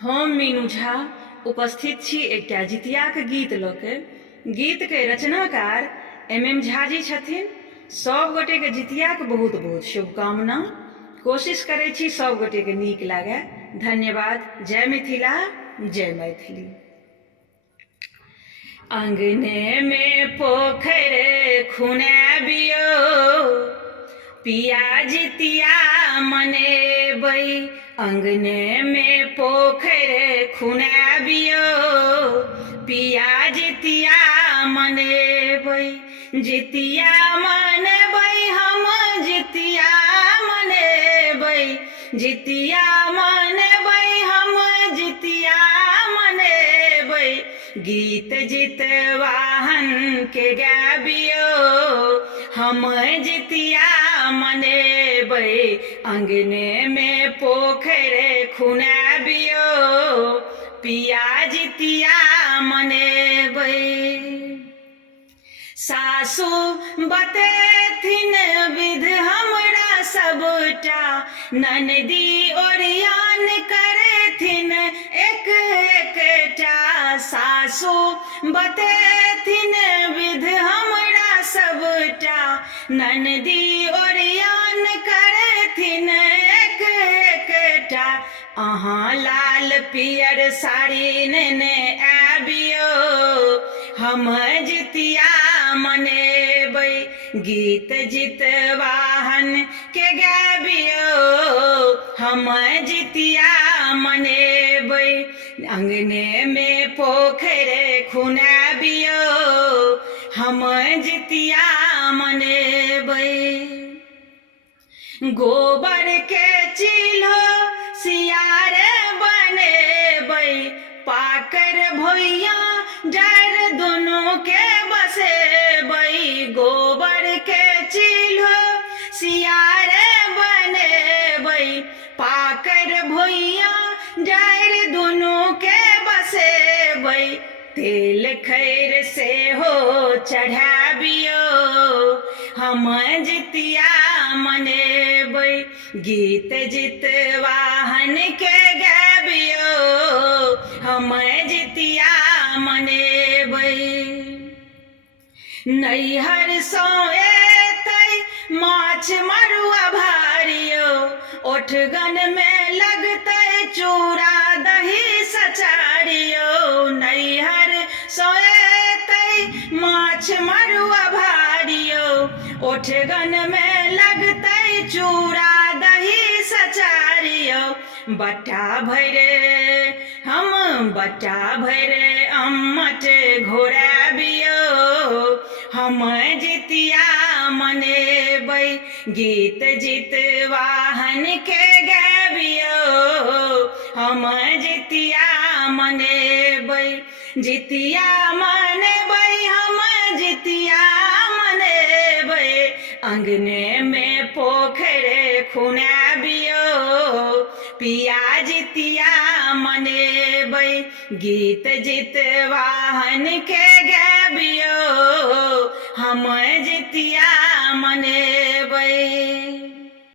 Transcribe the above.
हम मीनू झा उपस्थित छी एकटा जितियाक गीत लऽ के। गीत के रचनाकार MM झा जी छथिन। सब गोटे के जितियाक बहुत बहुत शुभकामना। कोशिश करै छी सब गोटे के नीक लागे। धन्यवाद। जय मिथिला, जय मैथिली। अंगने में पोखर खुनाबियो, पिया जितिया मनेबै। अंगने में पोखर खुनाबियो, पिया जितिया मनेबै। जितिया मनेबै हम, जितिया मनेबै। जितिया मनेबै हम, जितिया मनेबै। गीत जितवाहन के गाबियो, हम जितिया मनेबै। अंगने में पोखर खुनाबियो, पिया जितिया मनेबै। सासु बतेथिन विध हमरा सबटा, ननदी ओरियान करेथिन एक एकटा। सासु बतेथिन विध हमरा सबटा, ननदी ओरियान करेथिन एक एकटा। अहाँ लाल पियर साड़ी नेने आबियो, हम जितिया मनेबै। गीत जितवाहन के गाबियो, हम जितिया मनेबै। अंगने में पोखर खुनाबियो, हम जितिया मनेबै। गोबर के चूल्हो सियार बनेबै, पाकर भुइया डार दुनू के बसेबै। गोबर के चूल्हो सियार बनेबै, पाकर भुइया डार दुनू के बसेबै। तेल खैर सेहो चढ़ाबियो, हम जितिया मनेबै। गीत जितवाहन के गाबियो, हम जितिया मनेबै। नैहर सँ एतै माछ मरुआ भारियो, ओठगन में लगतै चूड़ा दही सचारियो। नैहर सँ एतै माछ मरुआ भारियो, ओठगन में लगतै चूड़ा दही सचारियो। बट्टा भैरे हम बट्टा भैरे अम्मट घोराबियो, हम जितिया मनेबै। गीत जितवाहन के गाबियो, हम जितिया मनेबै। जितिया मनेबै हम, जितिया मनेबै। अंगने में पोखर खुनाबियो, पिया जितिया मनेबै। गीत जितवाहन के गाबियो, हम जितिया मनेबै।